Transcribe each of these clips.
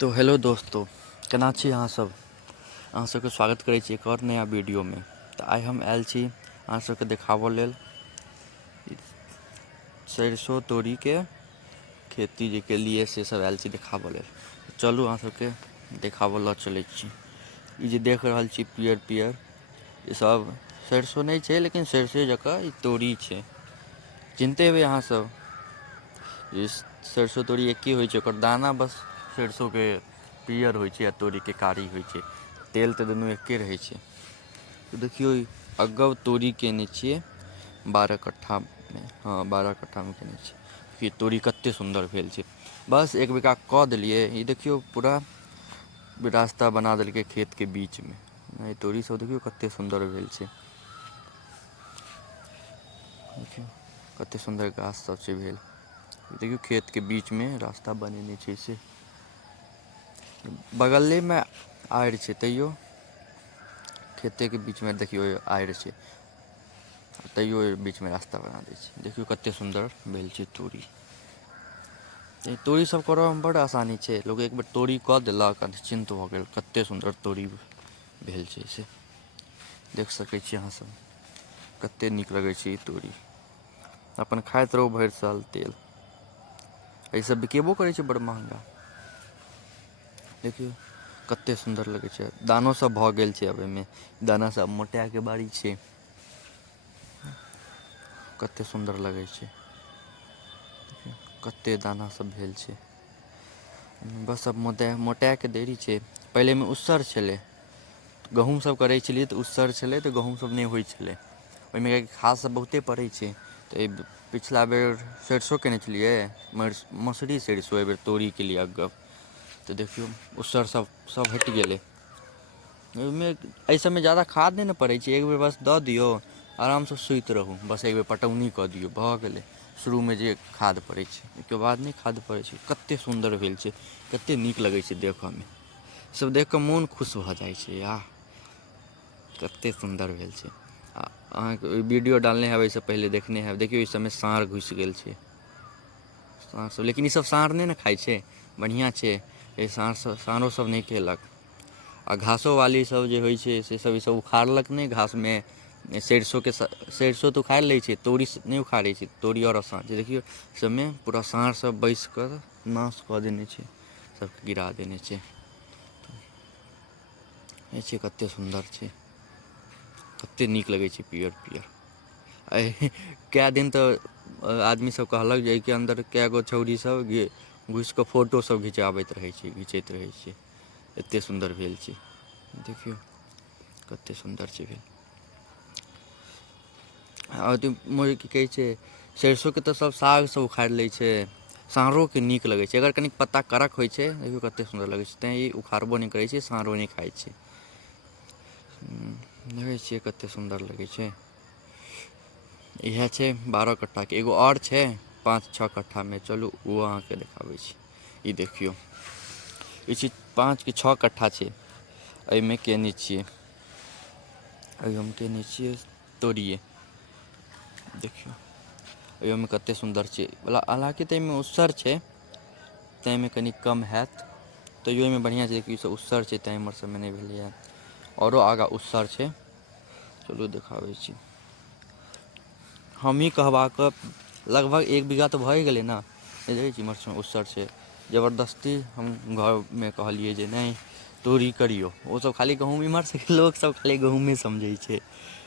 तो हेलो दोस्तों, केना छी अहाँ सब? अहाँ सबके स्वागत करै छी एक और नया वीडियो में। तो आइ हम आयल छी अहाँ सबके देखाबऽ लेल सरिसो तोरी के खेती जे केलिए से सब आयल छी देखाबऽ लेल। चलू अहाँ सबके देखाबऽ लऽ चलै छी। ई जे देख रहल छी पियर पियर, ई सब सरिसो नहीं छै, लेकिन सरिसो जकाँ ई तोरी छै। चिन्हते हेबै अहाँ सब। ई सरिसो तोरी एके होइ छै, ओकर दाना बस सरिसो के पियर होइ छै आ तोरी के कारी होइ छै। तेल तऽ दुनू एके रहै छै। तो देखियौ ई अगब तोरी केने छियै 12 कट्ठा में। हाँ, 12 कट्ठा में केने छियै। कि तोरी कते सुन्दर भेल छै। बस एक बीघा कऽ देलियै। ई देखियौ पूरा रास्ता बना देलकै खेत के बीच में। ई तोरी सब देखियौ कते सुन्दर भेल छै। देखियौ कते सुन्दर गाछ सब छै भेल। देखियौ खेत के बीच में रास्ता बनेने छै से। बगले में आइर छै, तैयो खेते के बीच में देखियौ आइर छै, तैयो बीच में रास्ता बना दै छै। देखियौ कते सुन्दर भेल छै तोरी। तोरी सब करऽ में बड़ आसानी छै। लोग एक बेर तोरी कऽ देलक आ निश्चिन्त भऽ गेल। कते सुन्दर तोरी भेल छै से देख सकै छी अहाँ सब। कते नीक लगै छै ई तोरी। अपन खाइत रहू भरि साल तेल। ई सब बिकेबो करै छै बड़ महँगा। देखियौ कते सुन्दर लगै छै। दानो सब भऽ गेल छै आब एहिमे। दाना सब मोटा के बारी छै। कते सुन्दर लगै छै। कते दाना सब भेल छै। बस अब मोटा के देरी छै। पहिले में उसर छलै। गहूँम सब करै छलियै तऽ उसर छलै तऽ गहूँम सब नहि होइ छलै। ओहिमे खाद सब बहुते पड़ै छै। तऽ एहि पिछला बेर सरिसो केने छलियै, मसुरी सरिसो एहि बेर तोरी केलियै अगब। तऽ देखियौ उसर सब हटि गेलै। ओहिमे एहि सबमें ज़्यादा खाद नहि ने पड़ै छै। एक बेर बस दऽ दियौ, आरामसँ सुति रहू। बस एक बेर पटौनी कऽ दियौ भऽ गेलै। शुरू में जे खाद पड़ै छै, ओहिके बाद नहि खाद पड़ै छै। कते सुन्दर भेल छै, कते नीक लगै छै देखऽ में। सब देख कऽ मोन खुश भऽ जाइ छै। आह कते सुन्दर भेल छै। आ अहाँके वीडियो डालने हेबै एहिसँ पहिले देखने हैब। देखियौ ई सबमें साँढ़ घुसि गेल छै। साँढ़ सब, लेकिन ईसब साँढ़ नहि ने खाइ छै, बढ़िआँ छै। साँढ़ो सब नहि खेलक। आ घासो वाली सब जे होइ छै से सब ईसब उखाड़लक नहि घास में। सरिसो तऽ उखाड़ि लै छै, तोरी नहि उखाड़ै छै। तोरी और साँढ़ देखियौ सबमें पूरा साँढ़ सब बैस कऽ नाश कऽ देने छै, सबके गिरा देने छै। देखै छियै कते सुन्दर छै। कते नीक लगै छै पियर पियर। कए दिन तऽ आदमी सब कहलक जे एहिके अन्दर कए गो छौरी सब घुसि कऽ फोटो सब घिचाबैत रहै छै, घिचैत रहै छै। एते सुन्दर भेल छै। देखियौ कते सुन्दर छै भेल। आ अथी की कहै छै, सरिसो के तऽ सब साग सब उखाड़ि लै छै। साँड़ो के नीक लगै छै, अगर कनि पत्ता कड़क होइ छै। देखियौ कते सुन्दर लगै छै, तैँ ई उखाड़बो नहि करै छै, साँड़ो नहि खाइ छै। देखै छियै कते सुन्दर लगै छै। इएह छै 12 कट्ठा के। एगो और छै 5-6 कट्ठा में, चलू ओ अहाँके देखाबै छी। ई देखियौ ई चीज 5 कि 6 कट्ठा छै। एहिमें केने छियै, एहि हम केने छियै तोरिये। देखियौ एहियोमें कते सुन्दर छै। हालाँकि तऽ एहिमें उसर छै, तैं में कनि कम हैत। तैयो एहिमें बढ़िआँ छै कि ईसब उसर छै, तैँ एम्हर सबमें नहि भेलैए। औरो आगाँ उसर छै, चलू देखाबै छी। हमही कहबाके लगभग 1 बीघा तऽ भए गेलै ने। देखै छी इमहर सबमें उसर छै। जबरदस्ती हम घर में कहलियै जे नहि तोरी करियौ। ओसब खाली गहूँम, इम्हर सबके लोक सब खाली गहूँमे समझै छै।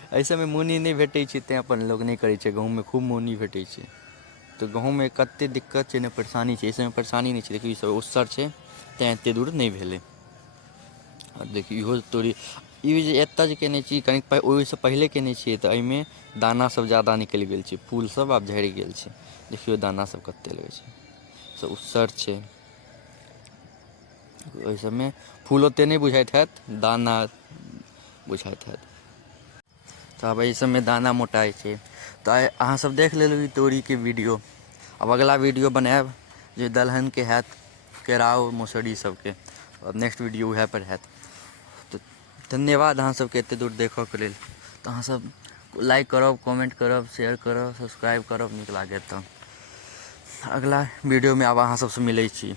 एहि सबमें मौनी नहि भेटै छै, तैँ अपन लोक नहि करै छै। गहूँममें खूब मौनी भेटै छै। तऽ गहूँममें कतेक दिक्कत छै ने परेशानी छै। एहि सबमें परेशानी नहि छै। देखियौ ई सब उसर छै, तैँ एतेक दूर नहि भेलै। आ देखियौ इहो तोरी। ई जे एतय जे केने छी कनि ओहिसँ पहिले केने छियै, तऽ एहिमें दाना सब ज़्यादा निकलि गेल छै। फूल सब आब झड़ि गेल छै। देखियौ दाना सब कते लगै छै। सब उसर छै। ओहि सबमें फूल ओतेक नहि बुझाइत हैत, दाना बुझाइत हैत। तऽ आब एहि सबमें दाना मोटाइ छै। तऽ आइ अहाँसब देख लेलहुँ ई तोरीके वीडियो। आब अगिला वीडियो बनायब जे दलहनके हैत, केराउ मौसरी सबके। अब नेक्स्ट वीडियो उएहपर हैत। तऽ धन्यवाद अहाँ सबके एतेक दूर देखऽके लेल। तऽ अहाँसब लाइक करब, कमेंट करब, शेयर करब, सब्सक्राइब करब नीक लागत तऽ। अगिला वीडियोमें आब अहाँ सबसँ मिलै छी।